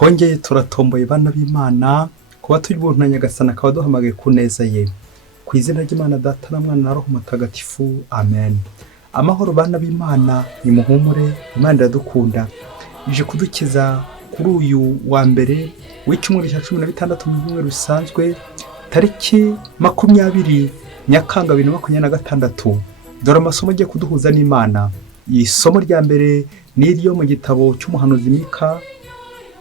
Kongeye turatomboye bana b'Imana kuba turi buntu na Nyagasani akaba duhamagaye ku neza ye. Ku izina ry'Imana Data na Mwana na Roho Mutagatifu. Amen. Amahoro bana b'Imana, nimuhumure, Imana iradukunda. Ije kudukiza kuri uyu wa mbere w'icyumweru cya 16 mu cyumweru rusanzwe tariki 20 Nyakanga 2026. Dore amasomo agiye kuduhuza n'Imana. Isomo rya mbere ni iryo mu gitabo cy'umuhanuzi Mika,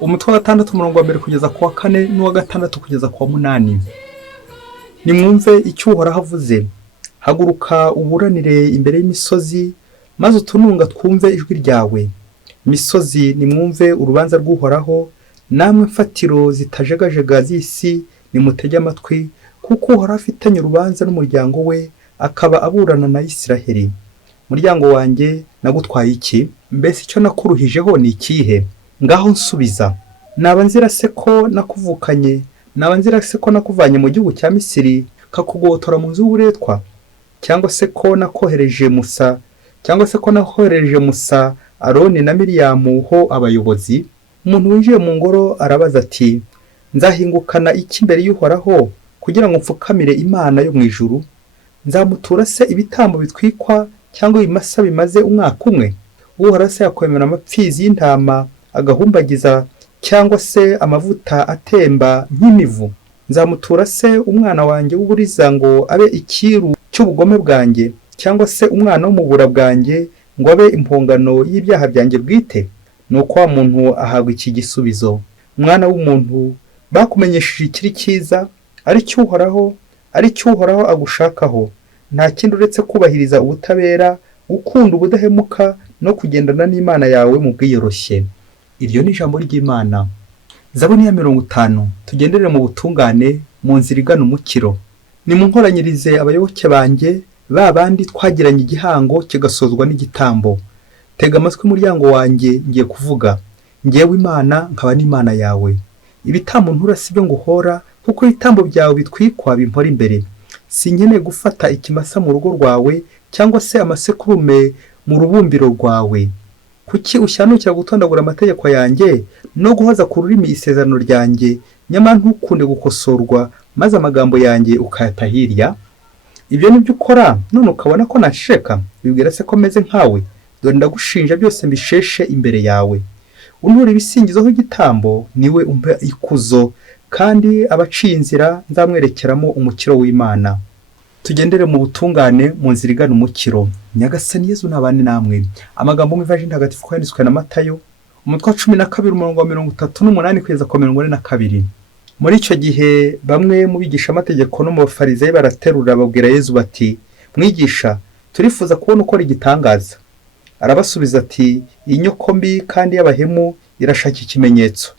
umutwe wa 6 umurongo wa 1 kugeza ku wa 4 n'uwa 6 kugeza ku wa 8. Nimwumve icyo Uhoraho avuze. Haguruka uburanire imbere y'imisozi, maze utununga twumve ijwi ryawe. Misozi nimwumve urubanza rw'Uhoraho, namwe mfatiro zitajegajega z'isi nimutege amatwi, kuko Uhoraho afitanye urubanza n'umuryango we, akaba aburana na Isiraheli. Muryango wanjye nagutwaye iki? Mbese icyo nakuruhijeho ni ikihe? Ngaho nsubiza. Naba nzira se ko nakuvukanye, naba nzira se ko nakuvanye mu gihugu cya Misiri, kakugotora mu nzu y'uburetwa? Cyangwa se ko nakohereje Musa, cyangwa se ko nakohereje Musa, Aroni na Miriyamu ho abayobozi? Umuntu winjiye mu ngoro arabaza ati, nzahingukana iki imbere y'Uhoraho kugira ngo mfukamire Imana yo mu ijuru? Nzamutura se ibitambo bitwikwa cyangwa ibimasa bimaze umwaka umwe? Uhoraho se yakwemera amapfizi y'intama agahumbagiza, cyangwa se amavuta atemba nk'imivu? Nzamutura se umwana wanjye w'uburiza ngo abe ikiru cy'ubugome bwanjye, cyangwa se umwana w'umubura bwanjye ngo abe impongano y'ibyaha byanjye bwite? Nuko wa muntu ahabwa iki gisubizo: mwana w'umuntu, bakumenyesheje ikiri cyiza, ari cyo Uhoraho agushakaho, nta kindi uretse kubahiriza ubutabera, gukunda ubudahemuka no kugendana n'Imana yawe mu bwiyoroshye. Iryo ni ijambo ry'Imana. Zaburi ya 50. Tugenderere mu butungane, mu nzira igana umukiro. Nimunkoranyirize abayoboke banjye, ba bandi twagiranye igihango kigasozwa n'igitambo. Tega amatwi muryango wanjye, ngiye kuvuga. Ngewe Imana nkaba n'Imana yawe. Ibitambo ntura si byo nguhora, kuko ibitambo byawe bitwikwa bimpora imbere. Sinkeneye gufata ikimasa mu rugo rwawe, cyangwa se amasekurume mu rubumbiro rwawe. Kuki ushanukira gutondagura amategeko yanjye no guhoza ku rurimi isezerano ryanjye, nyamara ntukunde gukosorwa, maze amagambo yanjye ukayata hirya? Ibyo nibyo ukora, none ukabona ko nasheka? Bibwira se ko meze nkawe? Dore ndagushinja byose mbisheshe imbere yawe. Untura ibisingizo nk'igitambo, niwe umpa ikuzo, kandi abaciye inzira nzamwerekeramo umukiro w'Imana. Tugendere mu butungane, mu nzira igana umukiro. Nyagasani Yezu nabane namwe. Amagambo mu ivaji ntagatifu yanditswe na Matayo, umutwe wa 12 umurongo wa 38 kugeza ku 42. Muri icyo gihe bamwe mu bigisha amategeko no mu bafarisayo baraterura babwira Yezu bati, mwigisha, turifuza kubona ukora igitangaza. Arabasubiza ati, inyoko mbi kandi y'abahemu irashaka ikimenyetso.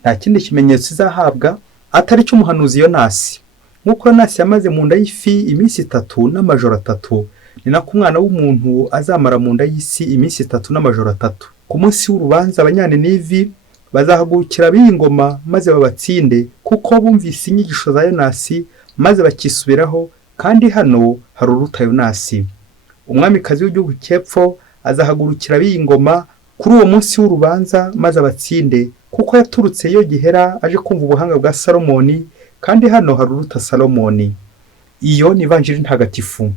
Nta kindi kimenyetso izahabwa atari cy'umuhanuzi Yonasi. Nk'uko Yonasi yamaze mu nda y'ifi iminsi 3 n'amajoro 3, ni nako umwana w'umuntu azamara mu nda y'isi iminsi 3 n'amajoro 3. Ku munsi w'urubanza Abanyaninivi bazahagurukira b'ingoma maze babatsinde, kuko bumvise inyigisho za Yonasi maze bakisubiraho, kandi hano hari uruta Yonasi. Umwamikazi w'igihugu cy'epfo azahagurukira b'ingoma kuri uwo munsi w'urubanza maze abatsinde, kuko yaturutse iyo gihera aje kumva ubuhanga bwa Salomoni, kandi hano hari uruta Salomoni. Iyo ni ivanjiri ntagatifu.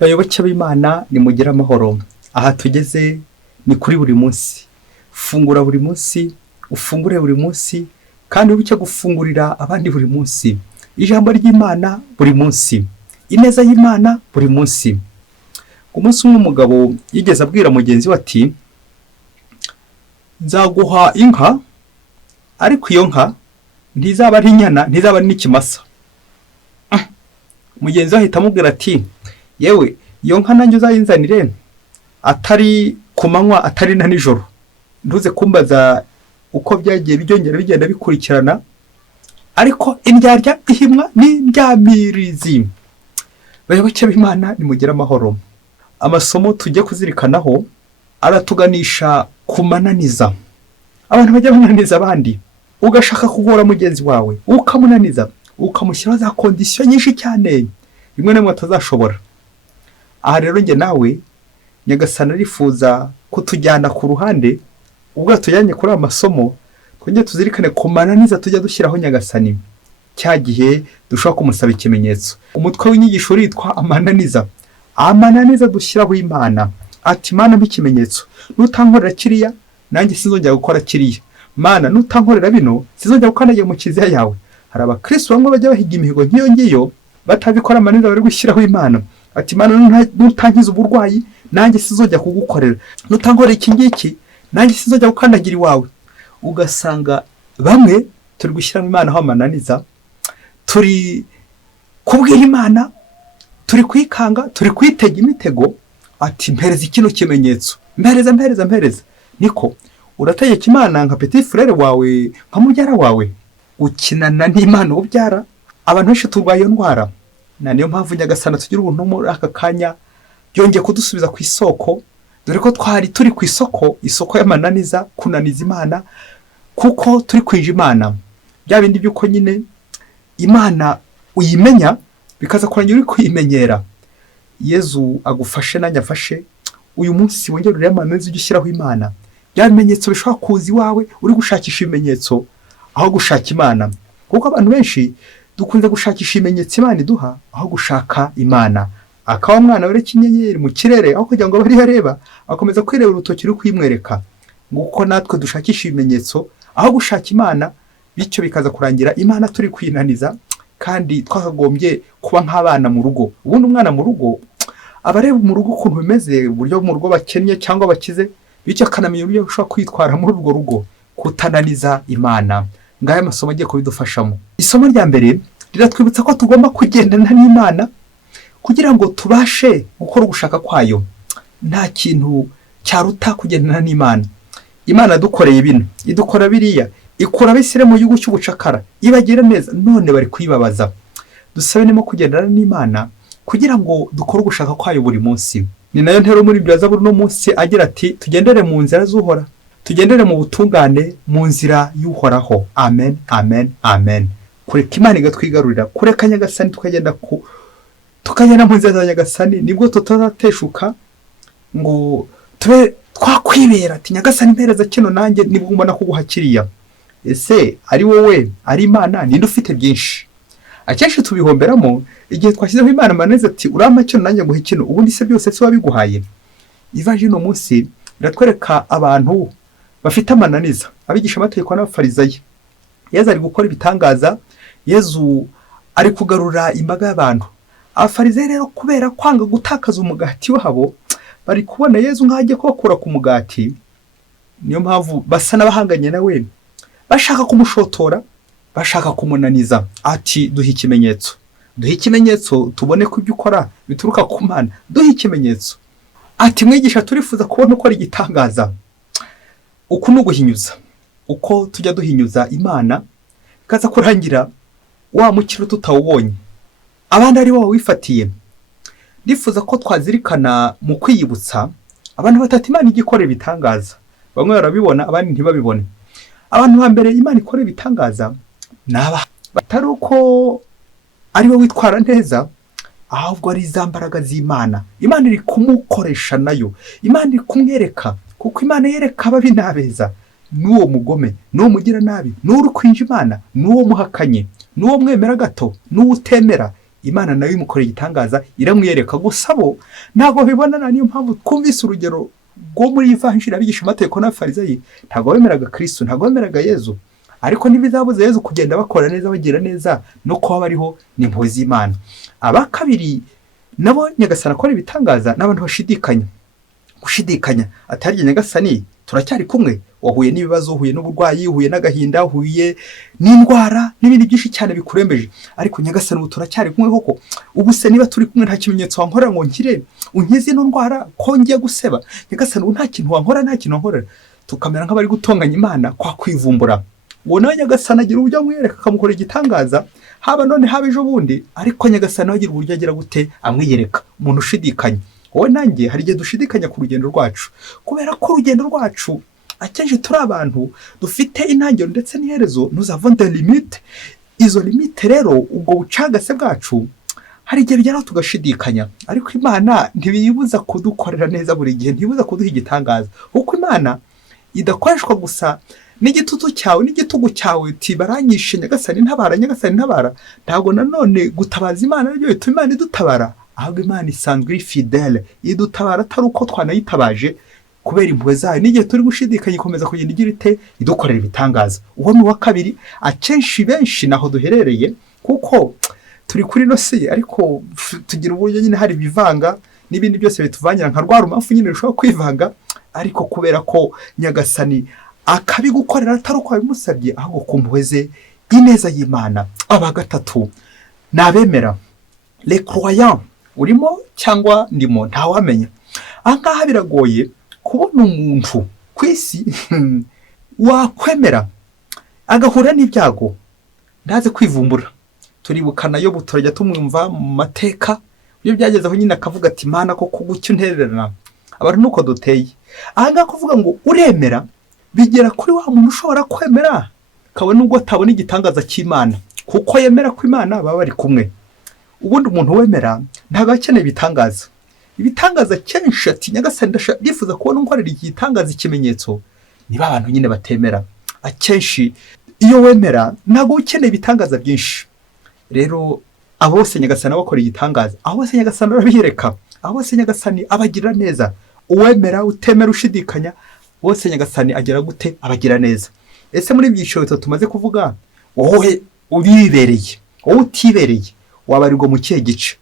Bayoboke b'Imana, nimugire amahoro. Aha tugeze ni kuri buri munsi. Fungura buri munsi, ufungure buri munsi, kandi ubuke gufungurira abandi buri munsi. Ijambo ry'Imana buri munsi. Ineza y'Imana buri munsi. Umunsi umwe umugabo yigeze abwira mugenzi we ati, nzaguha inka, ariko iyo nka ntizaba ari inyana, ntizaba ari n'ikimasa. Mugenzi we ahita amubwira ati, yewe iyo nka nanjye uzayinzanire, atari ku manywa atari na nijoro. Ntuze kumbaza uko byagiye byongera bigenda bikurikirana, ariko indyarya ihimwa n'indyamirizi. Bayoboke b'Imana, nimugire amahoro. Amasomo tujye kuzirikanaho aratuganisha kumananiza. Abantu bajya bananiza abandi, ugashaka kugora mugenzi wawe, ukamunaniza, ukamushyiraho za kondisiyo nyinshi cyane, rimwe na rimwe atazashobora. Aha rero njye nawe Nyagasani arifuza kutujyana ku ruhande, ubwo tujyanye kuri amasomo kongera tuzirikane ku mananiza tujya dushyiraho nyagasani cya gihe dushobora kumusaba ikimenyetso. Umutwe w'inyigisho witwa amananiza dushyiraho Imana. Ati Mana nk'ikimenyetso, nutankorera kiriya nanjye sinzongera gukora kiriya. Mana nutankorera bino sinzongera gukandagira mu kiliziya yawe. Hari abakristo bamwe bajya bahiga imihigo nk'iyo ngiyo batabikora amananiza bari gushyiraho Imana. Ati Mana nutankiza uburwayi nanjye sinzongera kugukorera. Nutankorera iki ngiki nanjye sinzongera gukandagira iwawe. Ugasanga bamwe turi gushyiramo Imana aho amananiza, turi kubwira Imana, turi kwikanga, turi kwitega imitego. Ati mpereza kino kimenyetso, mpereza. Niko urategeka Imana nka petit frere wawe, nka mubyara wawe, ukinana n'Imana ubyara. Abantu benshi turwaye iyo ndwara, na niyo mpamvu nyagasana tugira ubuntu muri aka kanya yongeye kudusubiza ku isoko, dore ko twari turi ku isoko y'amananiza, kunaniza Imana, kuko turi kwinja Imana. Bya bindi by'uko nyine Imana uyimenya bikaza kurangira uri kuyimenyera. Yezu agufashe nanjye afashe, uyu munsi wongere urebe amananiza ujye ushyiraho Imana. Bya bimenyetso bishobora kuza iwawe uri gushakisha ibimenyetso aho gushaka Imana, kuko abantu benshi dukunze gushakisha ibimenyetso Imana iduha aho gushaka Imana. Akaba umwana wereka inyenyeri mu kirere aho kugira ngo bari areba, akomeza kwireba urutoki ruri kwimwereka. Nguko natwe dushakisha ibimenyetso aho gushaka Imana, bityo bikaza kurangira Imana turi kwinaniza, kandi twakagombye kuba nk'abana mu rugo. Ubundi umwana mu rugo abareba mu rugo ukuntu bimeze, uburyo mu rugo bakennye cyangwa bakize, bityo akanamenya uburyo ushobora kwitwara muri urwo rugo, kutananiza Imana. Ngaho amasomo agiye kubidufashamo. Isomo rya mbere riratwibutsa ko tugomba kugendana n'Imana kugira ngo tubashe gukora ugushaka kwayo. Nta kintu cyaruta kugendana n'Imana. Imana dukoreye bino, idukora biriya, ikura abisire mu gihugu cy'ubucakara, ibagira neza, none bari kwibabaza. Dusabe nimo kugendana n'Imana kugira ngo dukore ugushaka kwayo buri munsi. Ni nayo ntero muri Zaburi no munsi agira ati tugendere mu nzira z'Uhoraho, tugendere mu butungane mu nzira y'Uhoraho. Amen, amen, amen. Kureka Imana igatwigarurira, kureka nyagasani tukagenda mu nzira za nyagasani, nibwo tutazateshuka ngo tube twakwibera ati nyagasani mpereza kino nanjye nibwo mbona kuguha kiriya. Ese ari wowe, ari Imana, ninde ufite byinshi? Akenshi tubihomberamo igihe twashyizeho Imana amananiza ati urampa kino nanjye nguhe kino, ubundi se byose si wabiguhaye. Ivanjiri no munsi biratwereka abantu bafite amananiza, abigisha amategeko n'abafarisayo. Yezu ari gukora ibitangaza, Yezu ari kugarura imbaga y'abantu. Abafarisayo rero kubera kwanga gutakaza umugati wabo, bari kubona Yezu nk'agiye kubakura ku mugati, niyo mpamvu basa n'abahanganye nawe, bashaka kumushotora, bashaka kumunaniza. Ati duhe ikimenyetso tubone ko ibyo ukora bituruka ku Mana, duhe ikimenyetso. Ati mwigisha turifuza kubona ukora igitangaza. Uku nuguhinyuza, uko tujya duhinyuza Imana, kaza kurangira wa mukiro tutawubonye, abandi ari wowe wifatiye. Ndifuza ko twazirikana mu kwiyibutsa abantu batatu Imana igikora ibitangaza. Bamwe barabibona, abandi ntibabibone. Abantu ba mbere Imana ikora ibitangaza naba batari uko ari we witwara neza, ahubwo ari za mbaraga z'Imana. Imana iri kumukoresha nayo, Imana iri kumwereka, kuko Imana yereka ababi n'abeza, n'uwo mugome, n'uwo mugira nabi, n'uwo uri kwinja Imana, n'uwo muhakanye, n'uwo mwemera gato, n'uwo utemera. Imana nayo imukorera igitangaza, iramwiyereka. Gusa bo ntabwo bibonana. Niyo mpamvu twumvise urugero rwo muri Ivanjiri abigisha amategeko n'abafarisayo, ntabwo bemeraga Kristo, ntabwo bemeraga Yezu, ariko ntibizabuza Yezu kugenda bakora neza, bagira neza, no kuba bariho n'impuhwe z'Imana. Aba kabiri nabo nyagasani akora ibitangaza n'abantu gushidikanya. Atari nyagasani turacyari kumwe, wahuye n'ibibazo, uhuye n'uburwayi, uhuye n'agahinda, uhuye n'indwara n'ibindi byinshi cyane bikurembeje, ariko nyagasani ubu turacyari kumwe koko. Ubu se niba turi kumwe nta kimenyetso wankorera ngo nkire, unkize ino ndwara ko ngiye guseba, nyagasani ubu nta kintu wankorera. Tukamera nk'abari gutonganya Imana kwa kwivumbura. Uwo nawe nyagasani agira uburyo amwiyereka, akamukora igitangaza, haba none haba ejo bundi, ariko nyagasani agira uburyo agira gute amwiyereka. Umuntu ushidikanya, wowe nanjye hari igihe dushidikanya ku rugendo rwacu, kubera ko urugendo rwacu akenshi turi abantu dufite intangiriro ndetse n'iherezo, nous avons des limites. Izo limite rero, ubwo bucagase bwacu hari igihe bigeraho tugashidikanya, ariko Imana ntibiyibuza kudukorera neza buri gihe, ntibibuza kuduha igitangaza, kuko Imana idakoreshwa gusa n'igitutu cyawe n'igitugu cyawe uti baranyishe nyagasani ntabara, nyagasani ntabara. Ntabwo nanone gutabaza Imana aribyo bituma Imana idutabara, ahubwo Imana isanzwe iri fidele, idutabara atari uko twanayitabaje kubera impuhwe zayo. N'igihe turi gushidikanya ikomeza kugenda igira ite idukorera ibitangaza. Uwo ni wa kabiri. Akenshi benshi naho duherereye, kuko turi kuri no si, ariko tugira uburyo nyine hari bivanga n'ibindi byose bituvangira nka rwa rumamfu nyine rushobora kwivanga, ariko kubera ko nyagasani akabigukorera atari uko wabimusabye, ahubwo ku mpuhwe ze, ineza y'Imana. Aba gatatu ni abemera, les croyants. Urimo cyangwa ndimo ntawamenya. Aha ngaha biragoye kubona umuntu ku isi wakwemera agahura n'ibyago ndaze kwivumbura. Turibukana yo butorajya tumwumva mu mateka, iyo byageze aho nyine akavuga ati Mana ko kugucyo untererana. Abantu nuko duteye. Aha ngaha kuvuga ngo uremera bigera kuri wa muntu ushobora kwemera kawe nubwo atabona igitangaza cy'Imana, kuko yemera ko Imana baba bari kumwe. Ubundi umuntu wemera ntabwo akeneye ibitangaza. Ibitangaza kenshi ati nyagasani ndifuza kubona unkorera igitangaza, ikimenyetso. Niba abantu nyine batemera. Akenshi iyo wemera ntabwo ukeneye ibitangaza byinshi. Rero abo bose nyagasani abakora igitangaza, abo bose nyagasani arabiyereka, abo bose nyagasani abagira neza. Uwemera utemera ushidikanya, bose nyagasani agira gute abagira neza. Ese muri byiciro bitatu tumaze kuvuga, wowe ubibereye, wowe utibereye, wabarirwa mu kihe gice?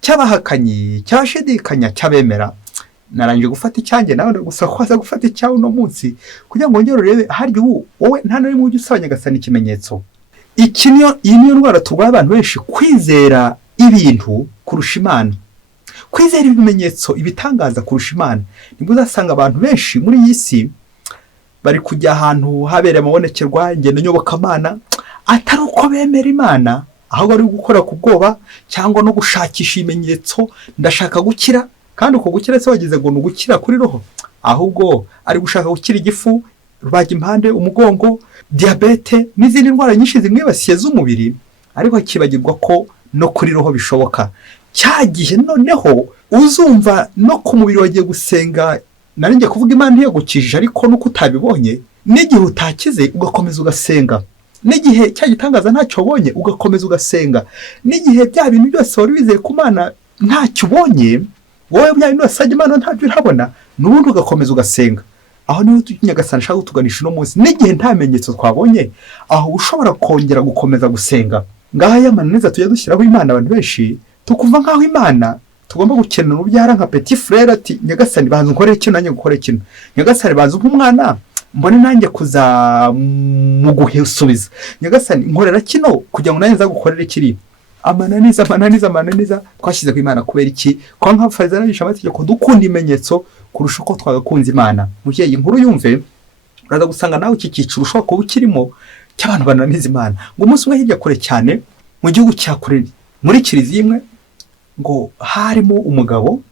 Cy'abahakanye, cy'abashidikanya, cy'abemera? Narangije gufata icyanjye, nawe gusa kwaza gufata icyawe uno munsi kugira ngo ngero rebe harya ubu wowe nta nari mu ujye nyagasani ikimenyetso. Iyi niyo ndwara turwaye abantu benshi, kwizera ibintu kurusha Imana, kwizera ibimenyetso, ibitangaza kurusha Imana. Nibwo uzasanga abantu benshi muri iyi si bari kujya ahantu habereye amabonekerwa, ingendo nyobokamana, atari uko bemera Imana, ahubwo ari gukora ku bwoba cyangwa no gushakisha ibimenyetso. Ndashaka gukira, kandi uko gukira se wagize ngo ni ugukira kuri roho, ahubwo ari gushaka gukira igifu, rubaga impande, umugongo, diabete n'izindi ndwara nyinshi zimwibasiye z'umubiri, ariko akibagirwa ko no kuri roho bishoboka. Cyagihe noneho uzumva no ku mubiri wagiye gusenga, narinjye kuvuga Imana yagukijije, ariko nuko utabibonye, n'igihe utakize ugakomeza ugasenga, n'igihe cya gitangaza ntacyo ubonye ugakomeza ugasenga, n'igihe bya bintu byose wari wizeye ku Mana ntacyo ubonye, wowe bya bintu wasabye Imana ntabyo urabona, n'ubundi ugakomeza ugasenga. Aho niho nyagasani ashaka kutuganisha uno munsi. N'igihe nta bimenyetso twabonye, aho ushobora kongera gukomeza gusenga. Ngaha y'amananiza tujya dushyiraho Imana abantu benshi, tukumva nk'aho Imana tugomba gukenera urubyara nka petit frère, ati nyagasani banza ukore ikintu nanjye gukora ikintu, nyagasani banza nk'umwana mbone nanjye kuza mu gusubiza, nyagasani nkorera kino kugira ngo nanjye nza gukorera ikiri. Amananiza twashyize ku Imana kubera iki? Kwa nk'abafarisayo n'abigisha amategeko dukunda imenyetso kurusha uko twagakunze Imana. Muvyeyi inkuru yumve, uraza gusanga nawe iki cyiciro ushobora kuba ukirimo cy'abantu bananiza Imana. Ngo umunsi umwe hirya kure cyane mu gihugu cya kure, muri kiliziya imwe, ngo harimo umugabo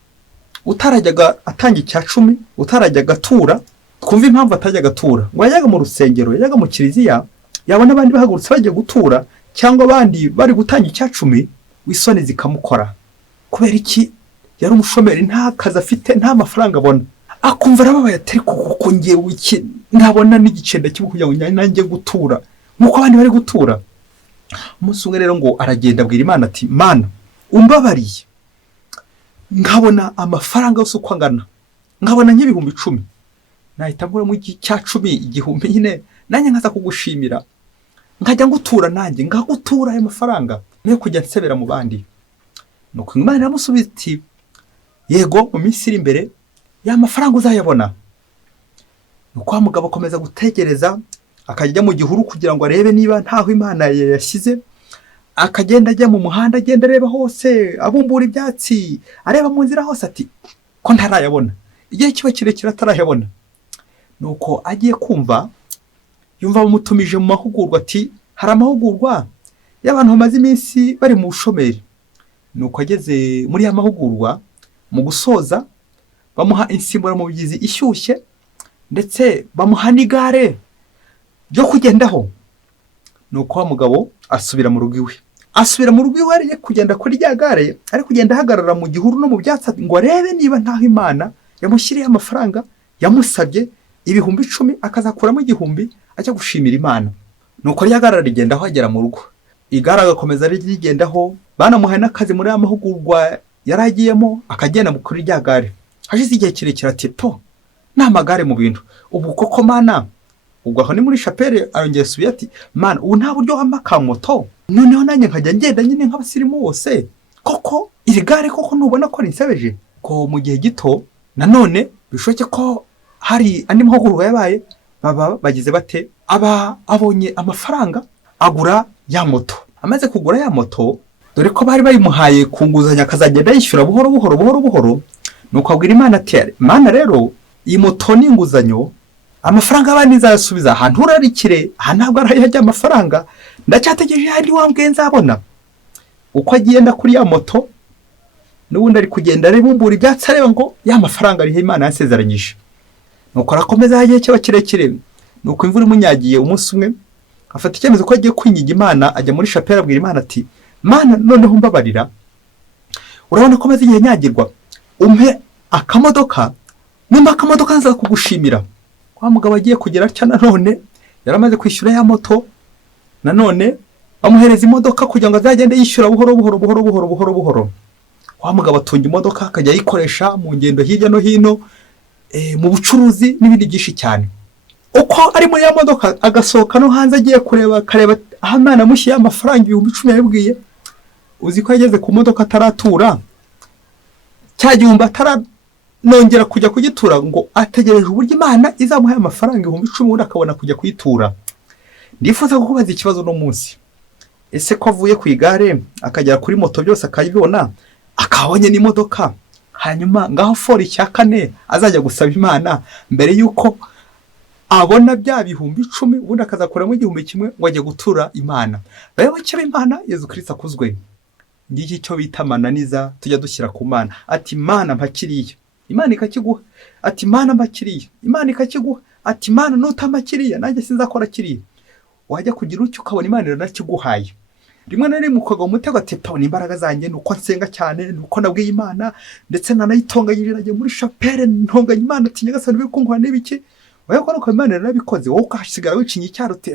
utarajyaga atanga icya 10, utarajyaga atura. Twumva impamvu atajyaga atura. Ngo yajyaga mu rusengero, yajyaga mu kiliziya, yabona abandi bahagurutse bagiye gutura cyangwa abandi bari gutanga icya 10, wisone zikamukora. Kubera iki? Yari umushomeri, nta kazi afite, nta mafaranga abona. Akumva arababaye atari kuko ngewe iki ntabona n'igicenda cyo kugira ngo nanjye gutura nkuko abandi bari gutura. Umunsi umwe rero ngo aragenda abwira Imana ati Mana umbabariye, nkabona amafaranga yose uko angana, nkabona nk'ibihumbi 10, nahita ngura mu cya 10 igihumbi nyine nanjye nkaza kugushimira, nkajya ngutura nanjye ngagutura ayo mafaranga no kujya nsebera mu bandi. Nuko Imana iramusubiza iti yego mu minsi iri imbere ya mafaranga uzayabona. Nuko wa mugabo akomeza gutegereza, akajya mu gihuru kugira ngo arebe niba ntaho Imana yashyize. Akagenda ajya mu muhanda, agenda areba hose, abumbura ibyatsi, areba mu nzira hose, ati ko ntarayabona. Igihe kiba kirekire atarayabona. Nuko agiye kumva, yumva bamutumije mu mahugurwa, ati hari amahugurwa y'abantu bamaze iminsi bari mu bushomeri. Nuko ageze muri ya mahugurwa, mu gusoza bamuha insimbura mu bigizi ishyushye, ndetse bamuha n'igare ryo kugendaho. Nuko wa mugabo asubira mu rugo iwe. Asubira mu rugo iwe ari kugenda kuri rya gare, ari kugenda ahagarara mu gihuru no mu byatsi ngo arebe niba ntaho Imana yamushyiriye amafaranga yamusabye ibihumbi 10, akazakuramo igihumbi ajya gushimira Imana. Nuko ryagara rigendaho agera mu rugo, igare agakomeza rigendaho, banamuhaye n'akazi muri ya mahugurwa yaragiyemo, akagenda kuri rya gare. Hashize igihe kirekire ati po n'amagare mu bintu, ubu koko Mana, ubwo aho ni muri chapelle. Arongera asubiye ati Mana, ubu nta buryo wamaka moto, noneho nanjye nkajya ngenda nyine nk'abasirimu bose, koko iri gare koko nubona ko rinsebeje? Ko mu gihe gito nanone bishoke ko hari andi mahugurwa yabaye, baba bagize bate, aba abonye amafaranga agura ya moto. Amaze kugura ya moto, dore ko bari bayimuhaye kunguzanya akazagenda yishyura buhoro. Nuko abwira Imana ati Mana rero, iyi moto ni inguzanyo, amafaranga abandi nzayasubiza, hantu urarikire, aha ntabwo arayajya amafaranga, ndacyategereje hari wambwiye nzabona. Uko agenda kuri ya moto, n'ubundi ari kugenda aribumbura ibyatsi areba ngo ya mafaranga ariho Imana yansezeranyije. Nuko arakomeza hagiye kiba kirekire. Nuko imvura imunyagiye, umunsi umwe afata icyemezo ko agiye kwinyiga Imana, ajya muri chapelle abwira Imana ati Mana, noneho mbabarira, urabona ko maze igihe nyagirwa, umpe akamodoka, nimba akamodoka nza kugushimira. Wa mugabo agiye kugera atya nanone yaramaze kwishyura ya moto, nanone bamuhereza imodoka kugira ngo azagende yishyura buhoro. Wa mugabo atunga imodoka akajya yikoresha mu ngendo hirya no hino, mu bucuruzi n'ibindi byinshi cyane. Uko ari muri ya modoka agasohoka no hanze agiye kureba aho Imana amushyiriye amafaranga 10,000 yabwiye. Uzi ko yageze ku modoka ataratura, cya gihumbi ataranongera kujya kugitura, ngo ategereje uburyo Imana izamuha amafaranga 10,000 ubundi akabona kujya kuyitura. Ndifuza kukubaza ikibazo no munsi, ese ko avuye ku igare akagera kuri moto byose akayibona, akabonye n'imodoka, hanyuma ngaho fori cya kane azajya gusaba Imana mbere yuko abona bya 10,000 ubundi akazakuramo 1,000 ngo ajye gutura Imana. Rero cyo Imana Yesu Kristo akuzwe, ngiki cyo bita mananiza tujya dushyira ku Mana. Ati Mana mpakiriye, Imana ikakiguha. Ati Mana mpakiriye, Imana ikakiguha. Ati Mana nutamakiriye nanjye sinzakora kiriye. Wajya kugira ucyo ukabona Imana iranakiguhaye. Rimwe na rimwe ukaga umutego ati pa imbaraga zanjye nuko nsenga cyane, nuko nabwiye Imana, ndetse nanayitonganyije nagiye muri chapelle ntonganya Imana ati Nyagasani bikungwa n'ibiki. Wowe ko nuko Imana yarabikoze, wowe ukasigara wicinye icyaro uti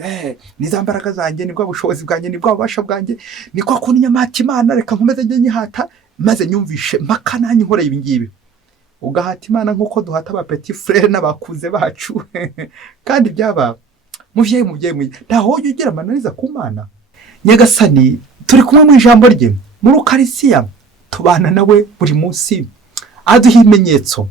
niza mbaraga zanjye, nibwo bushobozi bwanjye, nibwo ubasha bwanjye, niko kunya mati Imana reka nkomeze njye nyihata maze nyumvishe mpaka nanyi nkora ibi ngibi. Ugahata Imana nkuko duhata aba petit frère n'abakuze bacu. Kandi byaba muvyeyi ntaho ugira amananiza ku Mana. Nyagasani turi kumwe mu ijambo rye muri Ukarisiya, tubana nawe buri munsi, aduha ikimenyetso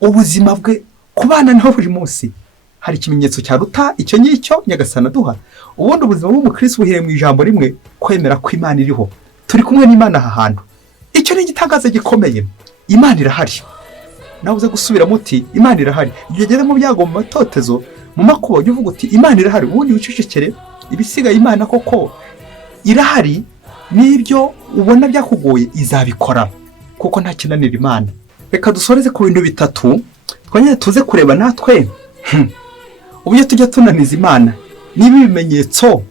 ubuzima bwe, kubana nawe buri munsi. Hari ikimenyetso cyaruta icyo ngicyo Nyagasani aduha. Ubundi ubuzima bw'umukristo buhereye mu ijambo rimwe, kwemera ko Imana iriho, turi kumwe n'Imana aha hantu. Icyo ni igitangaza gikomeye, Imana irahari. Nawe uze gusubira muti Imana irahari. Iyo ugeze mu byago, mu matotezo, mu makuba, ujye uvuga uti Imana irahari, ubundi wicecekere, ibisigaye Imana koko irahari, n'ibyo ubona byakugoye izabikora, kuko nta kinanira Imana. Reka dusoreze ku bintu bitatu twanyine tuze kureba natwe uburyo tujya tunaniza Imana, niba ibimenyetso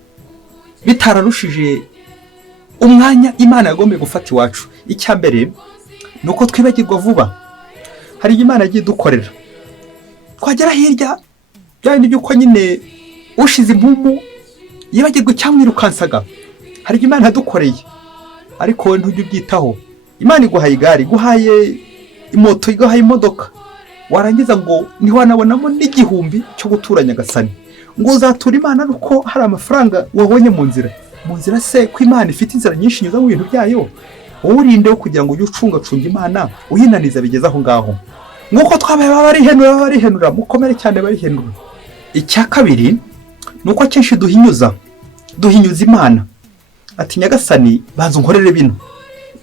bitararushije umwanya Imana yagombe gufata iwacu. Icya mbere nuko twibagirwa vuba. Hari Imana agiye dukorera, twagera hirya byandi byuko nyine ushize impumu yibagirwa cyamwirukansaga. Hari Imana yadukoreye, ariko wowe ntujye ubyitaho. Imana iguhaye igare, iguhaye imoto, iguhaye imodoka, warangiza ngo ntiwanabonamo n'igihumbi cyo gutura Nyagasani, ngo uzatura Imana nuko hari amafaranga wabonye mu nzira se ko Imana ifite inzira nyinshi nyuza mu bintu byayo. Wowe urinde kugira ngo ujye ucunga Imana uyinaniza bigeze aho ngaho. Nkuko twabaye barihenura mukomere cyane barihenura. Icya kabiri nuko akenshi duhinyuza Imana. Ati Nyagasani banza unkorere bino,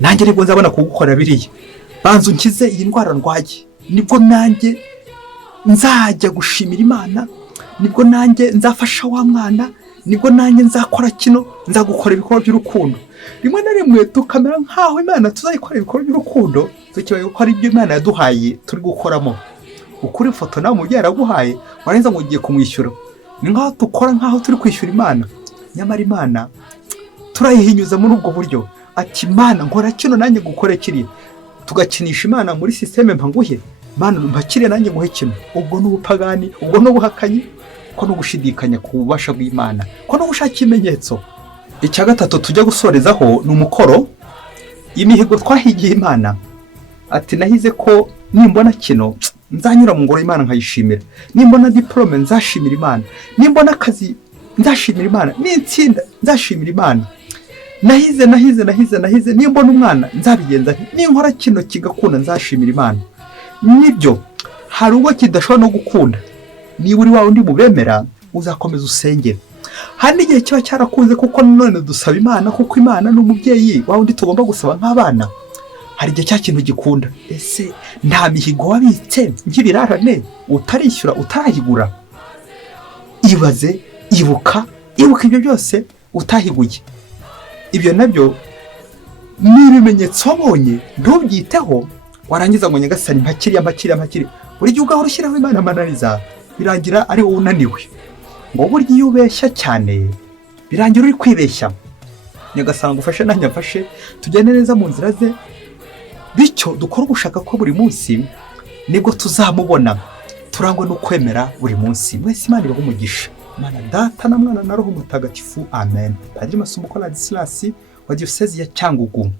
nanjye nibwo nzabona kugukorera biriya. Banza unkize iyi ndwara ndwaye, nibwo nanjye nzajya gushimira Imana, nibwo nanjye nzafasha wa mwana, nibwo nanjye nzakora kino, nzagukora ibikorwa by'urukundo. Rimwe na rimwe tukamera nkaho Imana tuzayikora ibikorwa by'urukundo, tukibaye ko ari ibyo Imana yaduhaye turi gukoramo. Ukuri foto nawe umubyeyi araguhaye, warenza ngo ugiye kumwishyura. Ni nkaho dukora nkaho turi kwishyura Imana, nyamara Imana turayihinyuza muri ubwo buryo. Ati Imana nkora kino nanjye gukore kiriya, tugakinisha Imana muri systeme mpanguhe, Imana mbakire nanjye nguhe kino. Ubwo n'ubupagani, ubwo n'ubuhakanyi. ko no gushidikanya ku bubasha bw'Imana, ko no gushaka ikimenyetso. Icya gatatu tujya gusorezaho ni umukoro, imihigo twahigiye Imana. Ati nahize ko nimbona kino nzanyura mu ngoro y'Imana nkayishimira, nimbona diplome nzashimira Imana, nimbona akazi nzashimira Imana, n'itsinda nzashimira Imana. Nahize nimbona umwana nzabigenza nti, ninkora kino kigakunda nzashimira Imana. Nibyo hari ubwo kidashobora no gukunda, niba uri wawe undi mubemera uzakomeza usengera. Hari n'igihe kiba cyarakunze kuko none dusaba Imana, kuko Imana ni umubyeyi wawe undi tugomba gusaba nk'abana. Hari igihe cya kintu gikunda, ese nta mihigo wabitse nk'ibirarane utarishyura utarahigura? Ibuka ibyo byose utahiguye. Ibyo nabyo ni ibimenyetso wabonye, ntubyiteho, warangiza ngo nyagasani mpakiriya. Buri gihe ugahora ushyiraho Imana amananiza, birangira ari wowe unaniwe. Ngo burya iyo ubeshya cyane birangira uri kwibeshya. Nyagasani ngufashe nanjye mfashe, tujyane neza mu nzira ze, bityo dukora ugushaka ko buri munsi nibwo tuzamubona, turangwe no kwemera buri munsi. Mwese Imana ibahe umugisha. Imana Data na Mwana na Roho Mutagatifu, amen. Padiri Masumbuko Ladislas wa Diocese ya Cyangugu.